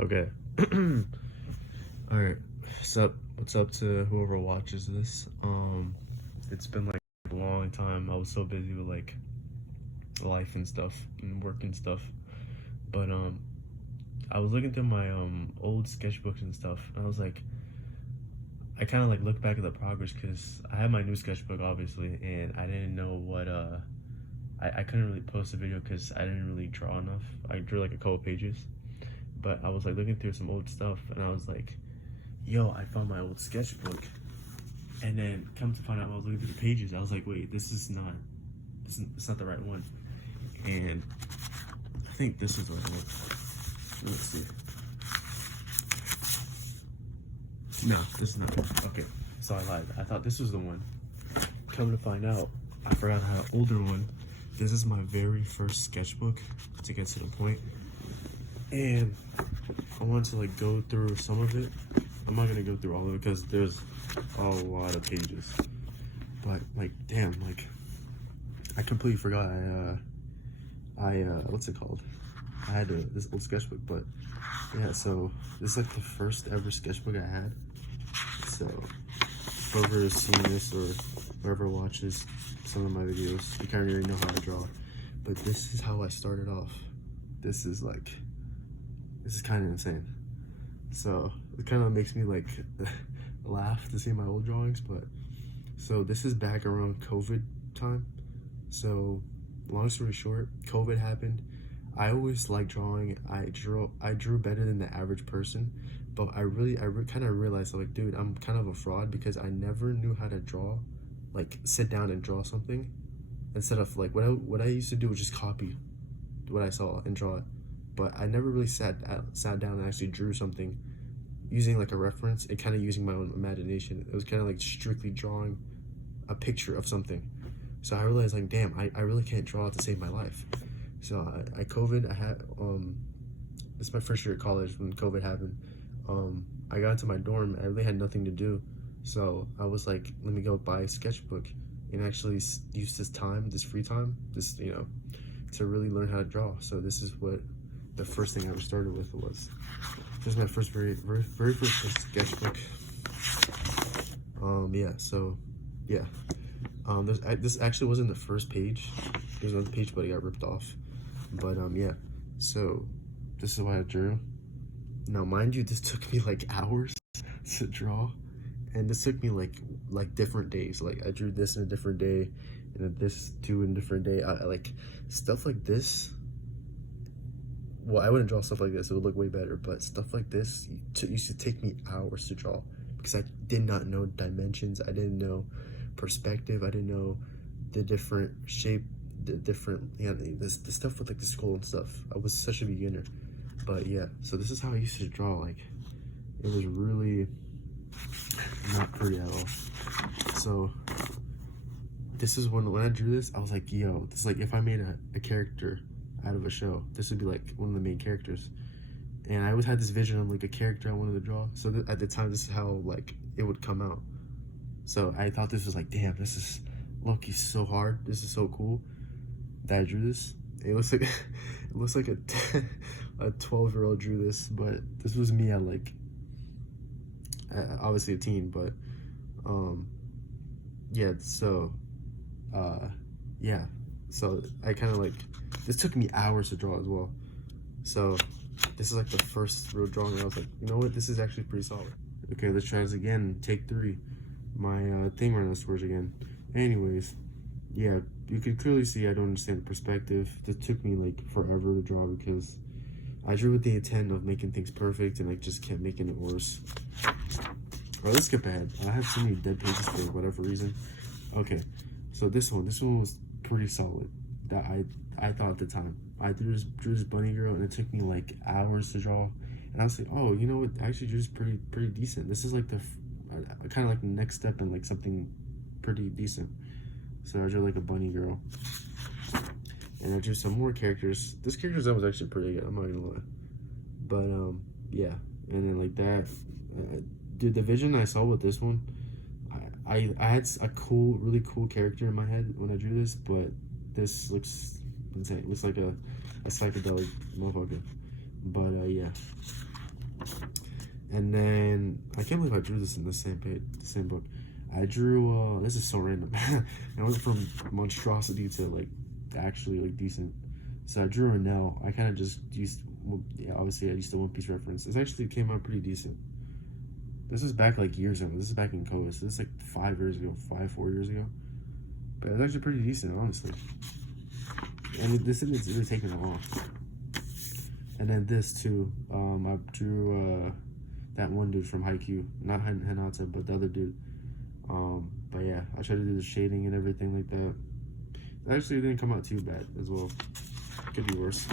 Okay. All right. What's up to whoever watches this? It's been like a long time. I was so busy with like life and stuff and work and stuff. But I was looking through my old sketchbooks and stuff, and I was like, I kind of like look back at the progress because I had my new sketchbook obviously, and I didn't know what I couldn't really post a video because I didn't really draw enough. I drew like a couple pages, but I was like looking through some old stuff, and I was like, yo, I found my old sketchbook. And then come to find out, I was looking through the pages. I was like, wait, it's not the right one. And I think this is the right one. Let's see. No, this is not it. Okay, so I lied. I thought this was the one. Come to find out, I forgot I had an older one. This is my very first sketchbook to get to the point. And I want to like go through some of it. I'm not gonna go through all of it because there's a lot of pages. But like, damn, like I completely forgot. What's it called? I had this old sketchbook, but yeah. So this is like the first ever sketchbook I had. So whoever has seen this or whoever watches some of my videos, you kind of already know how I draw. But this is how I started off. This is kind of insane. So it kind of makes me like laugh to see my old drawings. But so this is back around COVID time. So long story short, COVID happened. I always liked drawing. I drew better than the average person, but I kind of realized like, dude, I'm kind of a fraud because I never knew how to draw, like sit down and draw something, instead of like what I used to do was just copy what I saw and draw it. But I never really sat down and actually drew something using like a reference and kind of using my own imagination. It was kind of like strictly drawing a picture of something. So I realized like, damn, I really can't draw to save my life. So I had this is my first year at college when COVID happened. I got into my dorm. I really had nothing to do, so I was like, let me go buy a sketchbook and actually use this free time, to really learn how to draw. So this is what the first thing I ever started with was. This is my very first sketchbook. Yeah. So yeah. This actually wasn't the first page. There's another page, but it got ripped off. But yeah, so this is what I drew. Now, mind you, this took me like hours to draw, and this took me like different days. Like I drew this in a different day, and then this too in a different day. I like stuff like this. Well, I wouldn't draw stuff like this. It would look way better. But stuff like this used to take me hours to draw because I did not know dimensions. I didn't know perspective. I didn't know the different shape, the different, the stuff with like the skull and stuff. I was such a beginner. But yeah, so this is how I used to draw. Like, it was really not pretty at all. So this is when I drew this, I was like, yo, this is like if I made a character out of a show, this would be like one of the main characters. And I always had this vision of like a character I wanted to draw. So at the time, this is how like it would come out. So I thought this was like, damn, this is low-key so hard. This is so cool that I drew this. It looks like a 12-year-old drew this, but this was me at like obviously a teen. But yeah. So yeah. So I kind of like, this took me hours to draw as well. So this is like the first real drawing. I was like, you know what? This is actually pretty solid. Okay, let's try this again. Take 3. My thing ran out of storage again. Anyways, yeah, you can clearly see I don't understand the perspective. This took me like forever to draw because I drew with the intent of making things perfect, and I just kept making it worse. Alright, let's skip ahead. I have so many dead pages for whatever reason. Okay, so this one was pretty solid. That I thought at the time. I drew this bunny girl, and it took me like hours to draw. And I was like, oh, you know what? I actually drew this pretty decent. This is like the kind of like the next step in like something pretty decent. So I drew like a bunny girl, and I drew some more characters. This character design was actually pretty good, I'm not gonna lie. But yeah, and then like that, dude, the vision I saw with this one, I had a really cool character in my head when I drew this, but this looks insane. It looks like a psychedelic motherfucker. But yeah, And then I can't believe I drew this in the same page, the same book. I drew this is so random. I went from monstrosity to like actually like decent. So I drew Renell. I kind of just used, yeah, obviously I used the One Piece reference. This actually came out pretty decent. This is back like years ago. This is back in COVID. So this is like 4 years ago. But it's actually pretty decent, honestly. And this is really taking a long. And then this too. I drew that one dude from Haikyuu, not Hinata, but the other dude. But yeah, I tried to do the shading and everything like that. It actually didn't come out too bad as well. Could be worse.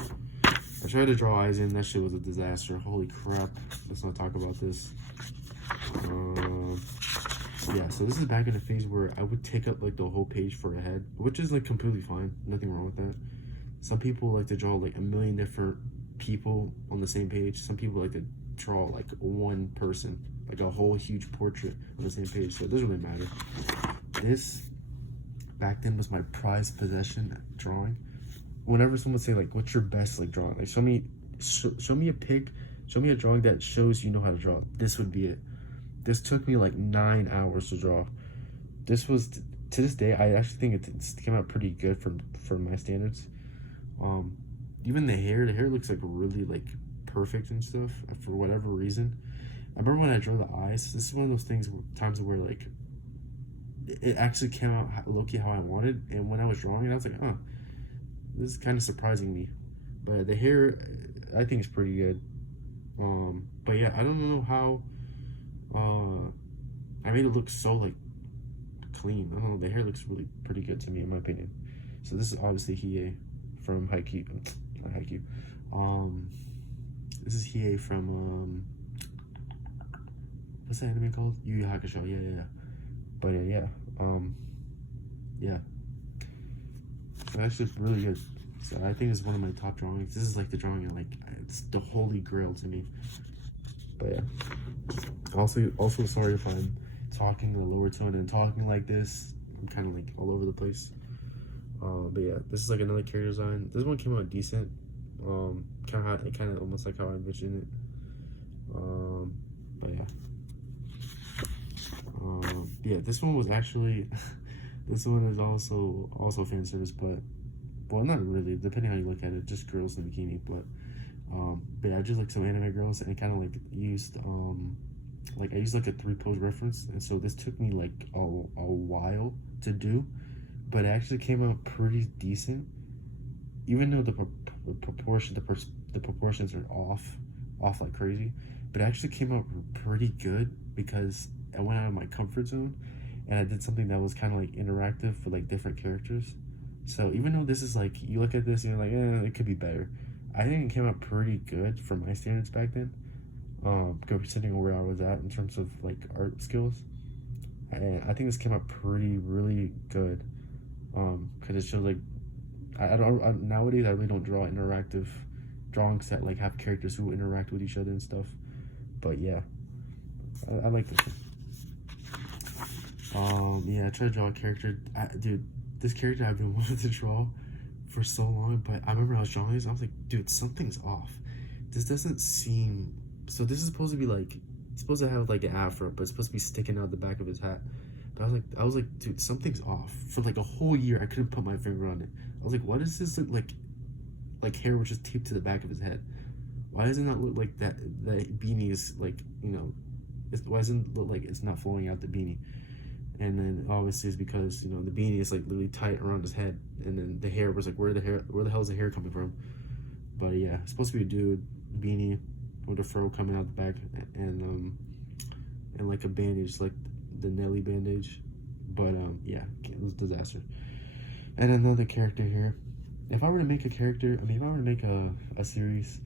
I tried to draw eyes in. That shit was a disaster. Holy crap. Let's not talk about this. Yeah, so this is back in the phase where I would take up like the whole page for a head, which is like completely fine. Nothing wrong with that. Some people like to draw like a million different people on the same page. Some people like to draw like one person, like a whole huge portrait on the same page. So it doesn't really matter. This back then was my prized possession drawing. Whenever someone would say like, what's your best like drawing, like show me a pic, show me a drawing that shows you know how to draw, this would be it. This took me like 9 hours to draw. This was, to this day, I actually think it came out pretty good for my standards. Even the hair looks like really like perfect and stuff for whatever reason. I remember when I drew the eyes, this is one of those times where like it actually came out low-key how I wanted, and when I was drawing it I was like, oh, this is kind of surprising me. But the hair I think is pretty good. But yeah, I don't know how I made it look so like clean. I don't know, the hair looks really pretty good to me in my opinion. So this is obviously Hiei from Haikyuu, not Haikyuu. This is Hiei from what's that anime called? Yu Yu Hakusho. Yeah. But yeah. It's actually really good. So I think it's one of my top drawings. This is like the drawing, like it's the holy grail to me. But yeah. Also sorry if I'm talking in a lower tone and talking like this. I'm kind of like all over the place. But yeah, this is like another character design. This one came out decent. Kind of almost like how I envisioned it. But yeah. Yeah, this one was actually this one is also fan service, but well, not really, depending how you look at it, just girls in a bikini. But yeah, I just like some anime girls and kind of like used like I used like a 3 pose reference, and so this took me like a while to do, but it actually came out pretty decent, even though the proportions are off like crazy. But it actually came out pretty good because I went out of my comfort zone and I did something that was kind of like interactive for like different characters. So even though this is like, you look at this and you're like, it could be better, I think it came out pretty good for my standards back then, considering where I was at in terms of like art skills. And I think this came out really good, because it shows like nowadays I really don't draw interactive drawings that like have characters who interact with each other and stuff. But yeah, I like this one. Yeah, I tried to draw a character. Dude, this character I've been wanting to draw for so long, but I remember I was drawing this, I was like, dude, something's off. This doesn't seem, so this is supposed to be like, it's supposed to have like an afro, but it's supposed to be sticking out the back of his hat. But I was like, dude, something's off. For like a whole year, I couldn't put my finger on it. I was like, why does this look like hair was just taped to the back of his head? Why doesn't that look like that beanie is like, you know, why doesn't it look like it's not flowing out the beanie? And then obviously it's because, you know, the beanie is like literally tight around his head, and then the hair was like, where the hell is the hair coming from? But yeah, it's supposed to be a dude, beanie with a fro coming out the back, and like a bandage, like the Nelly bandage. But yeah, it was a disaster. And another character here. If I were to make a character, I mean, if I were to make a series,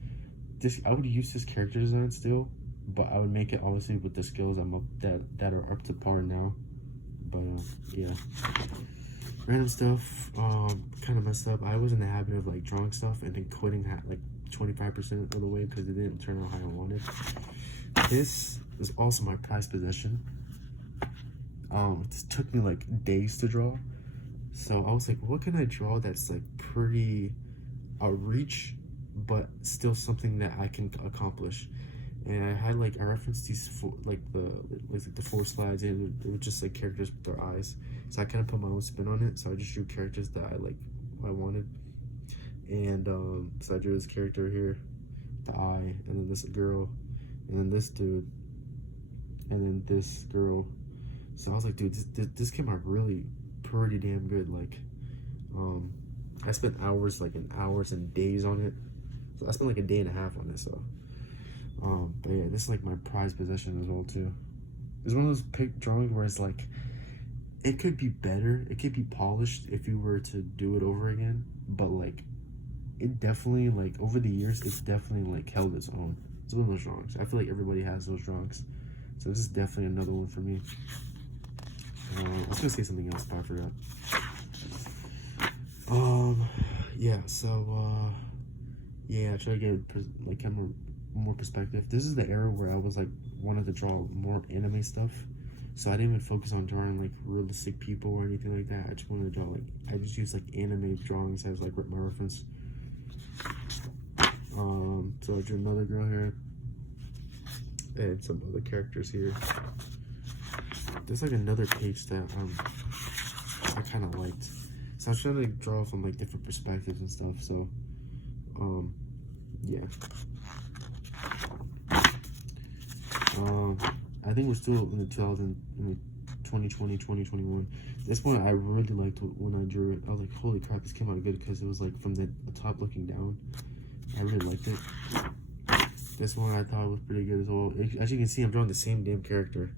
I would use this character design still, but I would make it obviously with the skills that are up to par now. But yeah, random stuff. Kind of messed up. I was in the habit of like drawing stuff and then quitting like 25% of the way because it didn't turn out how I wanted. This is also my prized possession. This took me like days to draw, so I was like, what can I draw that's like pretty outreach but still something that I can accomplish? and I had like I referenced these the 4 slides, and it was just like characters with their eyes. So I kind of put my own spin on it. So I just drew characters that I wanted, and so I drew this character here, the eye, and then this girl, and then this dude, and then this girl. So I was like, dude, this came out really pretty damn good. Like, I spent hours and days on it. So I spent like a day and a half on it. So, but yeah, this is like my prized possession as well too. It's one of those drawings where it's like, it could be better, it could be polished if you were to do it over again. But like, it definitely, like, over the years, it's definitely like held its own. It's one of those drawings. I feel like everybody has those drawings. So this is definitely another one for me. I was gonna say something else, but I forgot. Yeah, so, yeah, I try to get, like, kind of more perspective. This is the era where I was, like, wanted to draw more anime stuff. So I didn't even focus on drawing, like, realistic people or anything like that. I just wanted to draw, like, I just used, like, anime drawings as, like, my reference. So I drew another girl here. And some other characters here. There's, like, another page that, I kind of liked. So I was trying to draw from like different perspectives and stuff. So, yeah. I think we're still in the 2020, 2021. This one I really liked when I drew it. I was like, holy crap, this came out good because it was like from the top looking down. I really liked it. This one I thought was pretty good as well. As you can see, I'm drawing the same damn character.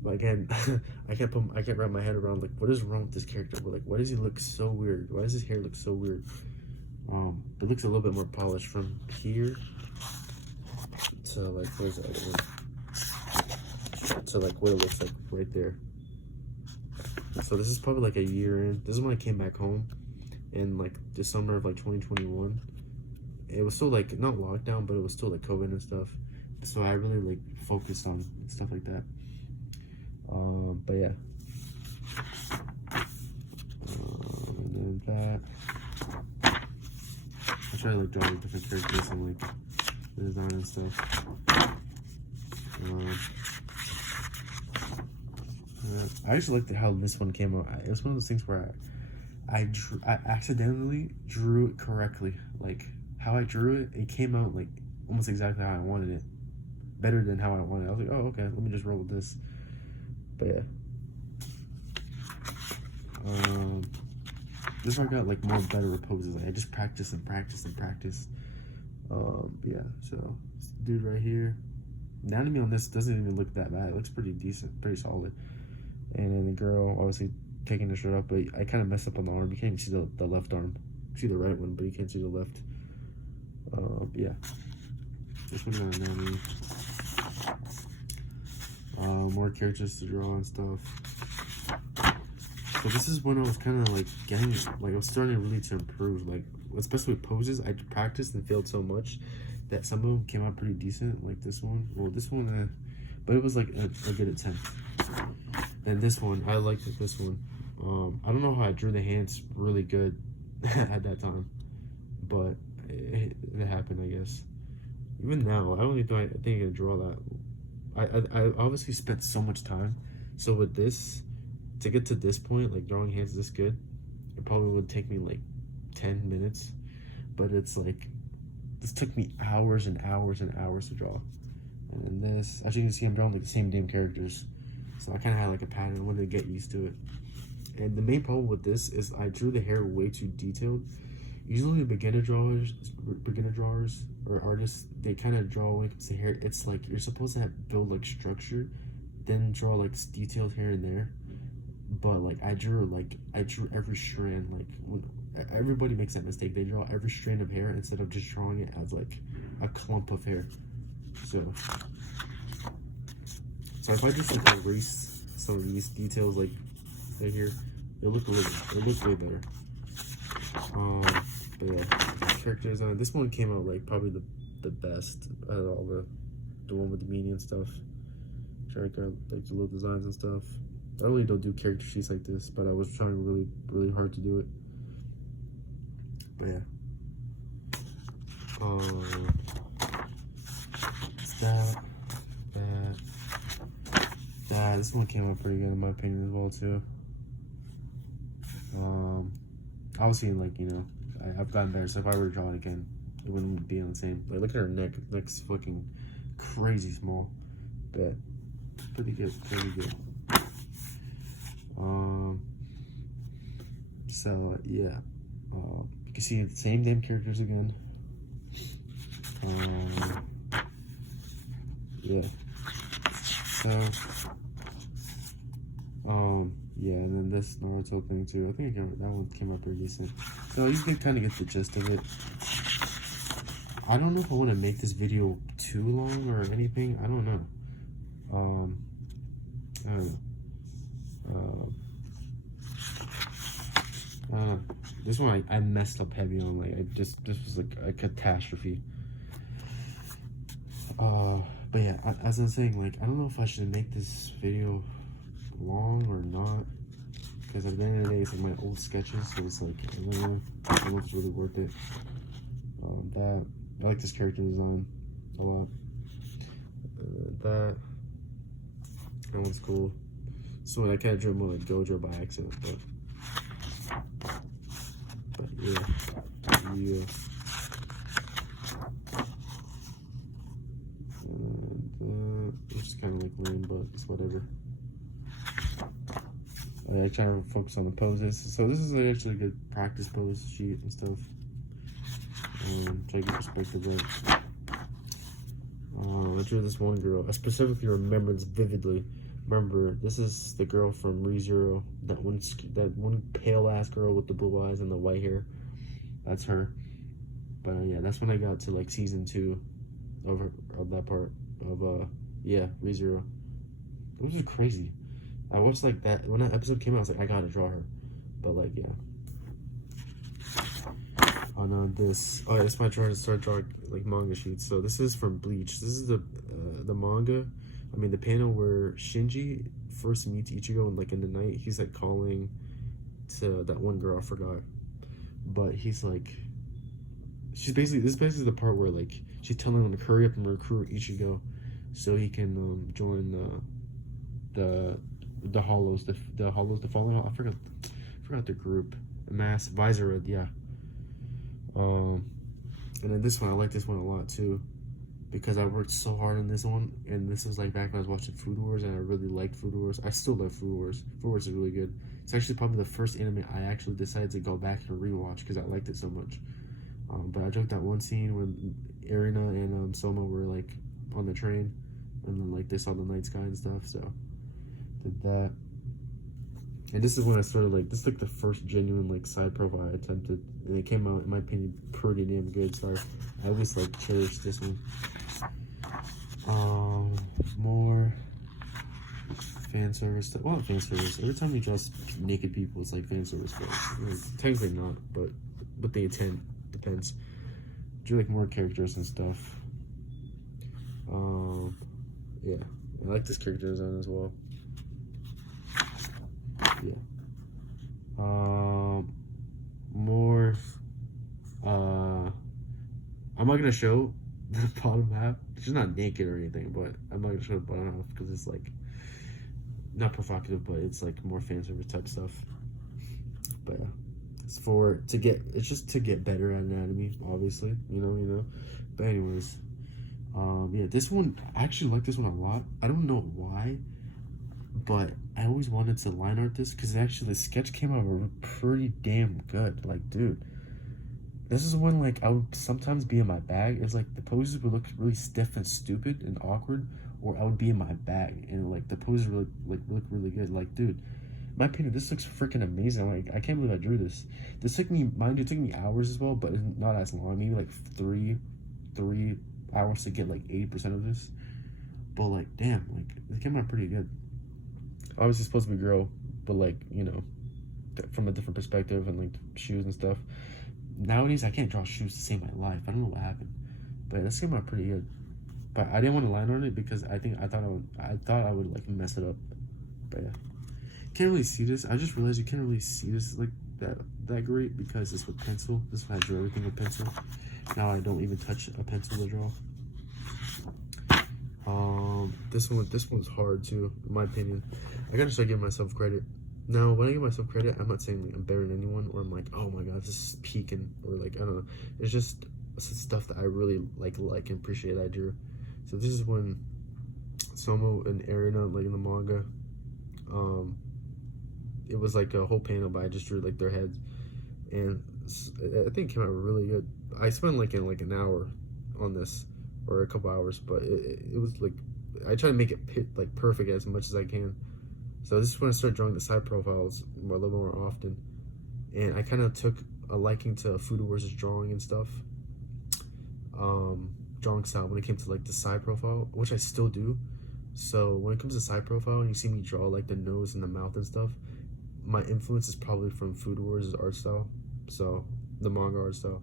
But again, I can't wrap my head around like what is wrong with this character. But like, why does he look so weird? Why does his hair look so weird? It looks a little bit more polished from here to like where's the other one? To like what it looks like right there. So this is probably like a year in. This is when I came back home in like the summer of like 2021. It was still like not lockdown, but it was still like COVID and stuff. So I really like focused on stuff like that. But yeah. And then that. I try to like draw like different characters and like the design and stuff. I actually liked how this one came out. It was one of those things where I accidentally drew it correctly. Like how I drew it, it came out like almost exactly how I wanted it. Better than how I wanted it. I was like, oh, okay, let me just roll with this. But yeah. This one got like more better poses. Like I just practiced and practiced and practiced. Yeah, so this dude right here. The anatomy on this doesn't even look that bad. It looks pretty decent, pretty solid. And then the girl obviously taking the shirt off, but I kind of messed up on the arm. You can't even see the left arm. You see the right one, but you can't see the left. Yeah. This one got anatomy. More characters to draw and stuff. So this is when I was kind of like getting, like I was starting really to improve, like especially with poses. I practiced and failed so much that some of them came out pretty decent, like this one. Well, this one, but it was like a good attempt. And this one, I liked it, this one. I don't know how I drew the hands really good at that time, but it happened, I guess. Even now, I don't even think I can draw that. I obviously spent so much time. So with this, to get to this point, like drawing hands this good, it probably would take me like 10 minutes. But it's like, this took me hours and hours and hours to draw. And then this, as you can see, I'm drawing like the same damn characters. So I kind of had like a pattern. I wanted to get used to it. And the main problem with this is I drew the hair way too detailed. Usually beginner drawers or artists, they kind of draw when it comes to hair. It's like you're supposed to build like structure, then draw like details here and there. But like I drew every strand. Like everybody makes that mistake. They draw every strand of hair instead of just drawing it as like a clump of hair. So if I just like erase some of these details like right here, it'll look way better. But yeah, character design. This one came out like probably the best out of all the one with the meaning and stuff. Trying to like the little designs and stuff. I really don't do character sheets like this, but I was trying really hard to do it. But yeah. that. This one came out pretty good in my opinion as well too. Obviously, like, you know, I've gotten better, so if I were to draw it again, it wouldn't be on the same. Like, look at her neck. Neck's fucking crazy small. But pretty good, pretty good. So yeah, you can see the same damn characters again. Yeah. So, yeah, and then this Naruto thing too. I think that one came out pretty decent. So you can kind of get the gist of it. I don't know if I want to make this video too long or anything. I don't know. I don't know. This one I messed up heavy on. Like, this was like a catastrophe. But yeah, as I was saying, like, I don't know if I should make this video long or not, because at the end of the day, it's like my old sketches, so it's like, I don't know if it's really worth it. I like this character design a lot. That one's cool. So I kind of drew more like Gojo by accident, but yeah. And it's kind of like lame, but it's whatever. I try to focus on the poses. So this is actually a good practice pose sheet and stuff. Try to get perspective right. I drew this one girl. I specifically remember this vividly. Remember, this is the girl from ReZero. That one pale ass girl with the blue eyes and the white hair. That's her. But yeah, that's when I got to like season 2 of that part of yeah, ReZero. It was crazy. I watched like that when that episode came out. I was like, I gotta draw her. But like, yeah. On this, oh yeah, it's my turn to start drawing like manga sheets. So this is from Bleach. This is the manga. I mean, the panel where Shinji first meets Ichigo and like in the night, he's like calling to that one girl, I forgot. But he's like, this is basically the part where like she's telling him to hurry up and recruit Ichigo so he can join the Hollows, the Hollows, the Fallen. I forgot the group. Mass Visor, yeah. And then this one, I like this one a lot too, because I worked so hard on this one, and this was like back when I was watching Food Wars, and I really liked Food Wars. I still love Food Wars. Food Wars is really good. It's actually probably the first anime I actually decided to go back and rewatch because I liked it so much. But I joked that one scene when Erina and Soma were like on the train, and then like they saw the night sky and stuff, so did that. And this is when I started like, this is like the first genuine like side profile I attempted, and it came out, in my opinion, pretty damn good. So I always like cherished this one. More fan service. Well, not fan service. Every time you draw naked people, it's like fan service, but like, technically not. But the intent depends. Do like more characters and stuff. Yeah, I like this character design as well. Yeah. More. I'm not gonna show the bottom half. She's not naked or anything, but I'm not gonna show the bottom half because it's like not provocative, but it's like more fan service type stuff. But yeah, it's just to get better at anatomy, obviously. You know. But anyways, yeah, this one I actually like this one a lot. I don't know why, but I always wanted to line art this because actually the sketch came out pretty damn good. Like, dude, this is when like I would sometimes be in my bag. It's like the poses would look really stiff and stupid and awkward, or I would be in my bag and like the poses would look really good. Like, dude, in my opinion, this looks freaking amazing. Like, I can't believe I drew this. This took me, mind you, it took me hours as well, but not as long. Maybe like three hours to get like 80% of this. But like, damn, like it came out pretty good. Obviously supposed to be a girl, but like, you know, from a different perspective, and like shoes and stuff. Nowadays I can't draw shoes to save my life. I don't know what happened, but this came out pretty good. But I didn't want to line on it because I thought I would like mess it up. But yeah, can't really see this. I just realized you can't really see this like that great because it's with pencil. This is why I drew everything with pencil. Now I don't even touch a pencil to draw. This one's hard too, in my opinion. I gotta start giving myself credit. Now, when I give myself credit, I'm not saying like I'm better than anyone, or I'm like, oh my god, this is peaking, or like I don't know. It's just stuff that I really like and appreciate I drew. So this is when Somo and Erina, like in the manga, it was like a whole panel, but I just drew like their heads, and I think it came out really good. I spent like an hour on this, or a couple hours, but it was like I try to make it like perfect as much as I can. So this is when I started drawing the side profiles a little more often, and I kind of took a liking to Food Wars' drawing and stuff, drawing style when it came to like the side profile, which I still do. So when it comes to side profile and you see me draw like the nose and the mouth and stuff, my influence is probably from Food Wars' art style, so the manga art style.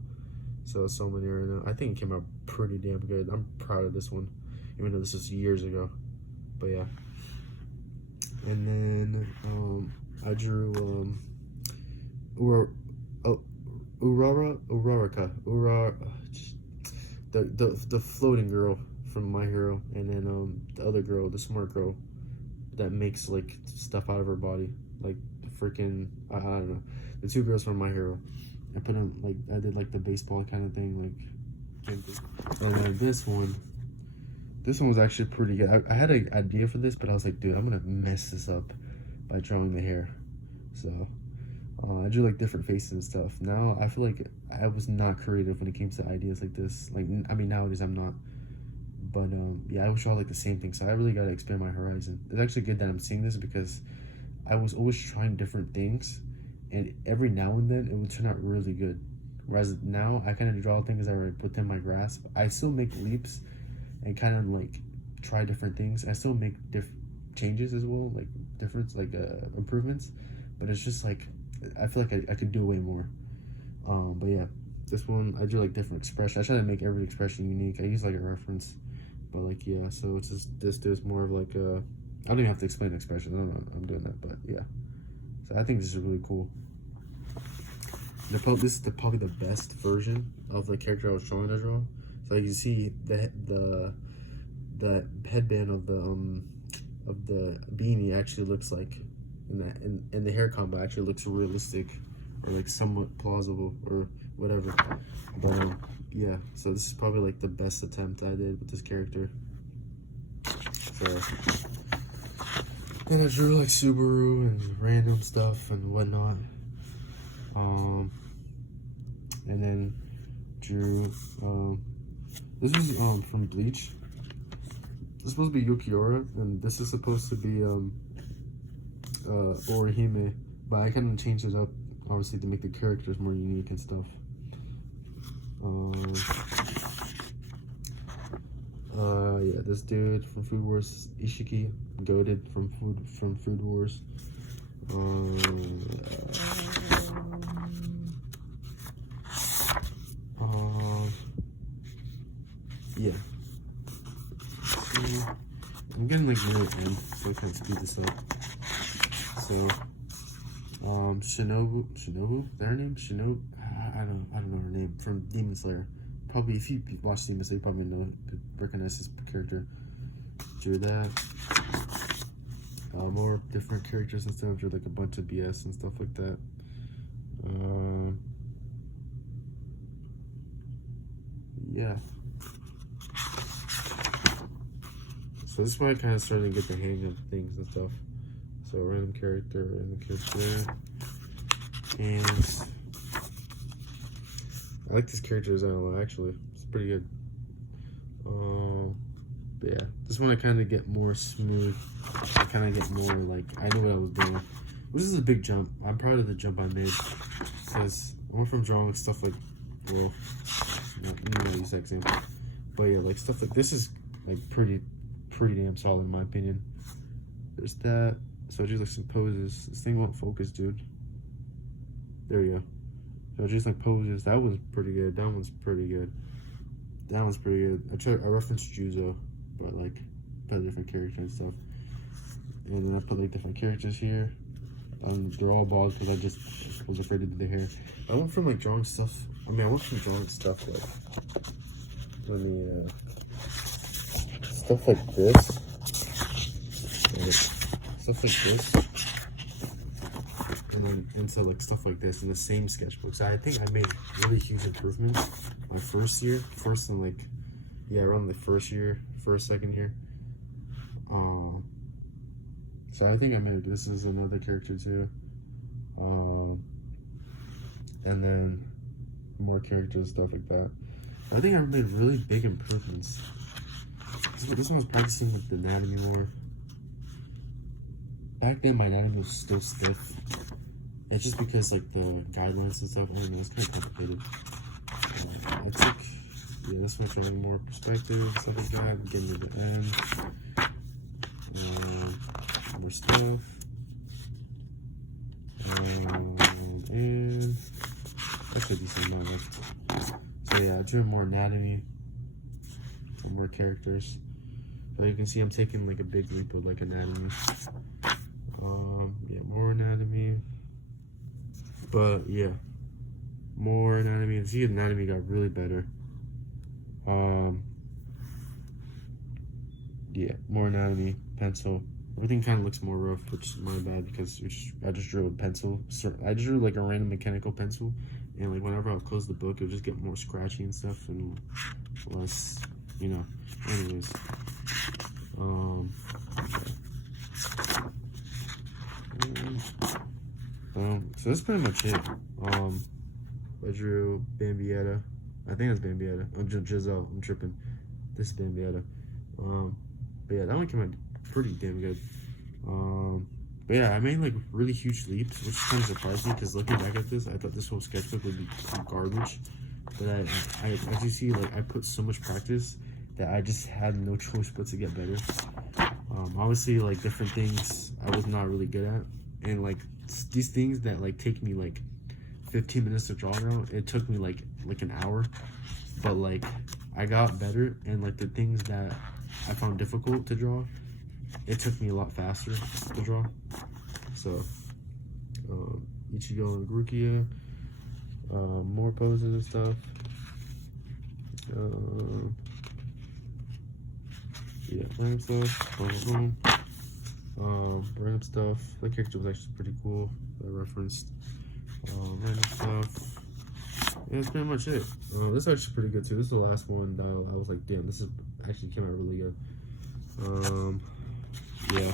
So many I think it came out pretty damn good. I'm proud of this one, even though this was years ago. But yeah. And then I drew the floating girl from My Hero, and then the other girl, the smart girl that makes like stuff out of her body, like freaking I don't know, the two girls from My Hero. I put them like I did like the baseball kind of thing, like. And then this one was actually pretty good. I had an idea for this, but I was like, dude, I'm gonna mess this up by drawing the hair. So I drew like different faces and stuff. Now I feel like I was not creative when it came to ideas like this. Like, I mean, nowadays I'm not. But yeah, I would draw like the same thing. So I really gotta expand my horizon. It's actually good that I'm seeing this because I was always trying different things, and every now and then it would turn out really good. Whereas now I kind of draw things that are within my grasp. I still make leaps and kind of like try different things. I still make changes as well, like improvements. But it's just like I feel like I could do way more. But yeah, this one I drew like different expressions. I try to make every expression unique. I use like a reference, but like yeah. So it's just this more of like I don't even have to explain the expression. I don't know I'm doing that, but yeah. So I think this is really cool. This is probably the best version of the character I was trying to draw. So you see the headband of the beanie actually looks like, and the hair combo actually looks realistic, or like somewhat plausible or whatever. But yeah, so this is probably like the best attempt I did with this character. So then I drew like Subaru and random stuff and whatnot. And then drew this was from Bleach. This is supposed to be Yukiora, and this is supposed to be Orihime, but I kind of changed it up obviously to make the characters more unique and stuff. Yeah, this dude from Food Wars, Ishiki, goated from Food Wars. Yeah. I'm getting like near the end, so I can't speed this up. So, Shinobu, is that her name? Shinobu? I don't know her name, from Demon Slayer. Probably, if you watch Demon Slayer, you probably recognize this character. Drew that. More different characters and stuff. Drew like a bunch of BS and stuff like that. Yeah. So this is why I kind of started to get the hang of things and stuff. So random character, and I like this character design a lot. Actually, it's pretty good. But yeah, this one I kind of get more smooth. I kind of get more like I knew what I was doing. Which is a big jump. I'm proud of the jump I made because I went from drawing stuff like, well, not use that example, but yeah, like stuff like this is like pretty damn solid in my opinion. There's that. So I just like some poses. This thing won't focus, dude. There you go. So just like poses. That was pretty good. That one's pretty good. That one's pretty good. I referenced Juzo, but like put a different character and stuff. And then I put like different characters here. They're all bald because I just was afraid to do the hair. I went from like drawing stuff. I went from drawing stuff like stuff like this like stuff like this, and then into like stuff like this in the same sketchbook. So I think I made really huge improvements my first and like, yeah, around the second year. So I think I made, this is another character too. And then more characters, stuff like that. I think I made really big improvements. This one was practicing with the anatomy more. Back then my anatomy was still stiff. It's just because like the guidelines and stuff, I don't know, it's kind of complicated. I took, yeah, this one showing more perspective, stuff like that, getting to the end. More stuff. And actually a decent amount left. So yeah, I drew more anatomy and more characters. But you can see I'm taking like a big leap of like anatomy. Yeah, more anatomy. But yeah, more anatomy. You see, anatomy got really better. Yeah, more anatomy, pencil. Everything kind of looks more rough, which is my bad because I just drew a pencil. I just drew like a random mechanical pencil, and like whenever I close the book, it would just get more scratchy and stuff and less, you know. Anyways, so that's pretty much it. I drew Bambietta. I think it's Bambietta. Oh, Giselle. I'm tripping. This is Bambietta. But yeah, that one came out pretty damn good. But yeah, I made like really huge leaps, which kind of surprised me because looking back at this, I thought this whole sketchbook would be garbage. But I as you see, like I put so much practice that I just had no choice but to get better. Obviously, like different things I was not really good at, and like these things that like take me like 15 minutes to draw now, it took me like an hour. But like I got better, and like the things that I found difficult to draw, it took me a lot faster to draw. So Ichigo and Rukia, more poses and stuff. Yeah, random stuff. Random stuff. That character was actually pretty cool. I referenced. Random stuff. Yeah, that's pretty much it. This is actually pretty good too. This is the last one that I was like, damn, this is actually came out really good. Yeah.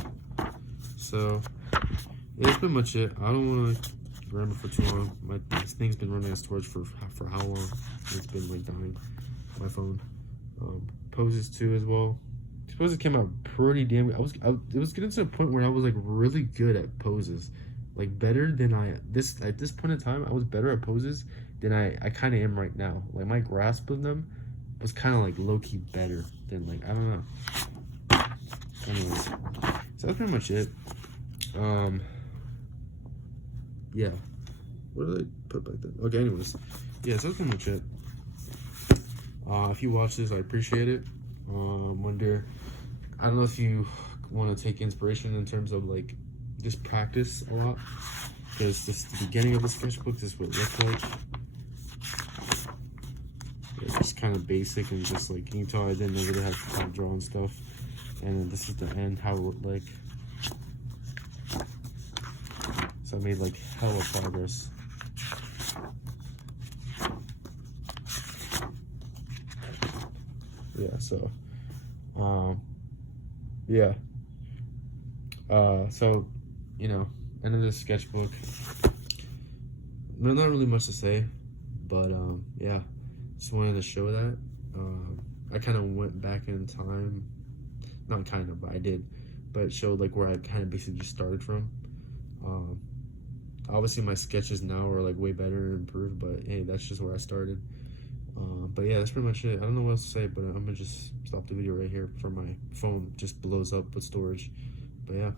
So yeah, that's pretty much it. I don't want to ramble for too long. This thing's been running out of storage for how long? It's been like dying. My phone. Poses too as well. These poses came out pretty damn good. It was getting to a point where I was like really good at poses, like better than at this point in time. I was better at poses than I kind of am right now. Like my grasp of them was kind of like low key better than like, I don't know. Anyways, so that's pretty much it. Yeah. What did I put back then? Okay, anyways. Yeah, so that's pretty much it. If you watch this, I appreciate it. Wonder, I don't know if you want to take inspiration in terms of like just practice a lot, because this the beginning of the sketchbook, this is what it looked like. It's just kind of basic and just like, you can tell I didn't really have to draw and stuff. And then this is the end, how it looked like. So I made like hella progress. Yeah, so yeah. So, you know, end of this sketchbook. Not really much to say, but yeah, just wanted to show that. I kind of went back in time, not kind of, but I did, but it showed like where I kind of basically just started from. Obviously my sketches now are like way better and improved, but hey, that's just where I started. But yeah, that's pretty much it. I don't know what else to say, but I'm gonna just stop the video right here before my phone just blows up with storage. But yeah.